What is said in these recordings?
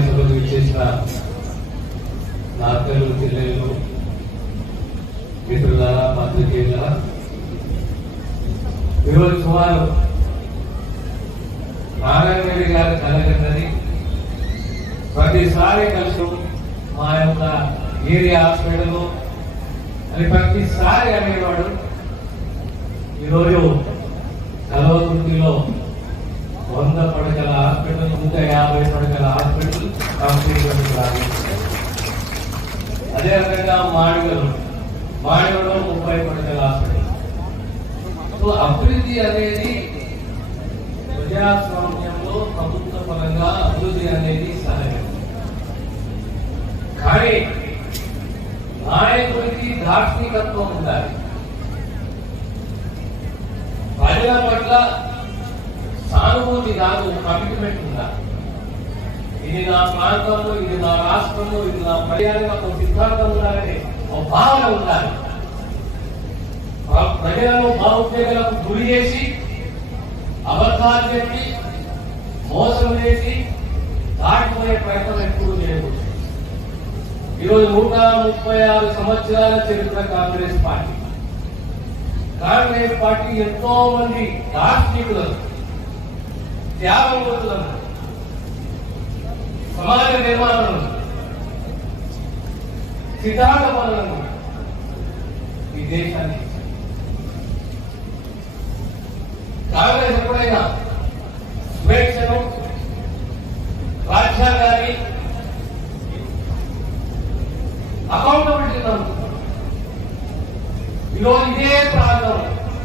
సభకు ఇచ్చేసిన నా అక్కలు చెల్లెళ్ళు మిత్రులారా పత్రికేయులారా ఈరోజు సుమారు నారాయణ రెడ్డి గారు కలగన్నది ప్రతిసారి కలుసు మా యొక్క ఏరియా హాస్పిటల్ అని ప్రతిసారి అనేవాడు ఈరోజు కలవకుర్తిలో వంద పడకల హాస్పిటల్ నూట యాభై పడకల హాస్పిటల్ కంప్లీట్ ప్రారంభించారు అదేవిధంగా మాడిగలు మాడిగలో ముప్పై పడకల హాస్పిటల్ సో అభివృద్ధి అనేది ప్రజాస్వామ్యంలో ప్రభుత్వ పరంగా అభివృద్ధి అనేది సహజం. కానీ నాయకుడికి దార్శనికత్వం ఉండాలి. ప్రజల పట్ల సానుభూతి కాదు కమిట్మెంట్ ఉండాలి. ఇది నా ప్రాంతంలో ఇది నా రాష్ట్రంలో ఇది నా ప్రజలకు ఒక సిద్ధాంతం ఉండాలని ఒక భావన ఉండాలి. ప్రజలను భావోద్వేగాలకు గురి చేసి అబద్ధాలు చెప్పి మోసం చేసి దాటిపోయే ప్రయత్నం ఎప్పుడు చేయకూడదు. ఈరోజు నూట ముప్పై ఆరు సంవత్సరాల చరిత్ర కాంగ్రెస్ పార్టీ. కాంగ్రెస్ పార్టీ ఎంతో మంది దార్శనికులను త్యాగమూర్తులను సమాజ నిర్మాణం సిద్ధాంత పనులను ఈ దేశానికి కాంగ్రెస్ ఎప్పుడైనా స్వేచ్ఛను రాజ్యాంగాన్ని అకౌంటబిలిటీ ఈరోజు ఇదే ప్రాంతం.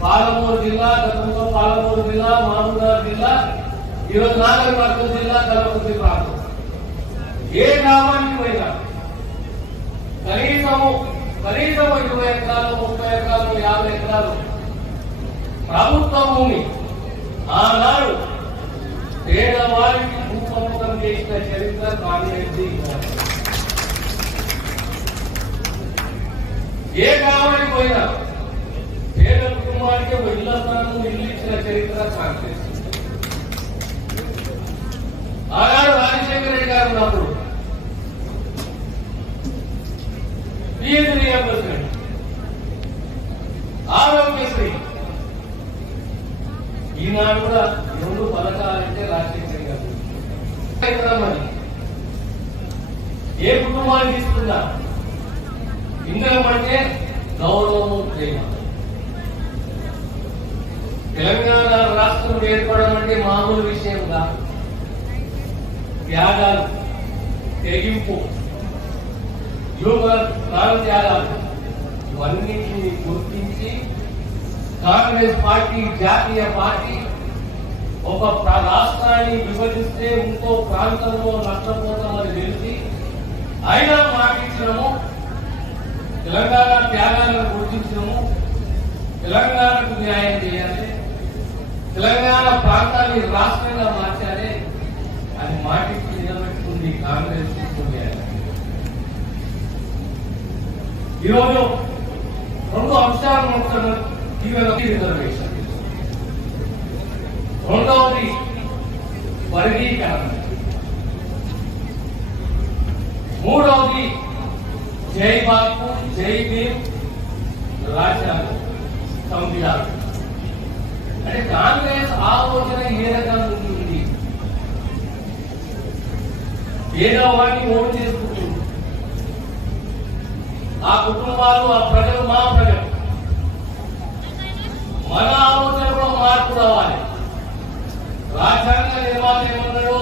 పాలమూరు జిల్లా గతంలో పాలమూరు జిల్లా మామూలు జిల్లా ఈరోజు నాగర్ జిల్లా ఏ గ్రామానికి పోయినా కనీసము కనీసము ఇరవై ఎకరాలు ముప్పై ఎకరాలు యాభై ఎకరాలు ప్రభుత్వ భూమి ఆనాడు పేదవారికి భూపంపకం చేసిన చరిత్ర కాంగ్రెస్ ఏ గ్రామానికి పోయినా పేద కుటుంబానికి ఒక ఇళ్ళ స్థానం ఇల్లు ఇచ్చిన చరిత్ర కాంగ్రెస్ ఆనాడు రాజశేఖర రెడ్డి గారు ఉన్నప్పుడు విజయశ్రీ రియంబర్స్మెంట్ ఆరోగ్యశ్రీ. ఈనాడు కూడా రెండు పథకాలంటే రాష్ట్రీయ గారు. ఏ కుటుంబానికి తీసుకున్నా ఇంద్రం అంటే గౌరవము ప్రేమ. తెలంగాణ రాష్ట్రం ఏర్పడడం అంటే మామూలు విషయం కాదు. త్యాగాలు తెగింపు. యువ త్యాగాలు ఇవన్నిటిని గుర్తించి కాంగ్రెస్ పార్టీ జాతీయ పార్టీ ఒక రాష్ట్రాన్ని విభజిస్తే ఇంకో ప్రాంతంలో నష్టపోతామని తెలిసి అయినా మాటించడము తెలంగాణ త్యాగాలను గుర్తించడము తెలంగాణకు న్యాయం చేయాలి తెలంగాణ ప్రాంతాన్ని రాష్ట్రంగా మార్చాలి అని మాటించి నిలబెట్టుకుంది కాంగ్రెస్. ఈరోజు రెండు అంశాలు మొత్తం తీవ్రత రిజర్వేషన్ రెండవది వర్గీకరణ. మూడవది జై బాపు జై భీమ్ రాజ్యాంగం సంవిధానం. అంటే కాంగ్రెస్ ఆలోచన ఏ రకంగా ఉంటుంది? ఏదో వాటిని ఓటు చేసుకుంటుంది ఆ కుటుంబాలు ఆ ప్రజలు మా ప్రజలు మన ఆలోచనలో మార్పు రావాలి రాజ్యాంగ నిర్మాణ ఏమన్నాడు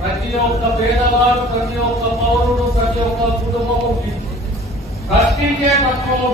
ప్రతి ఒక్క పేదవాడు ప్రతి ఒక్క పౌరుడు ప్రతి ఒక్క కుటుంబము ప్రశ్నించే తత్వము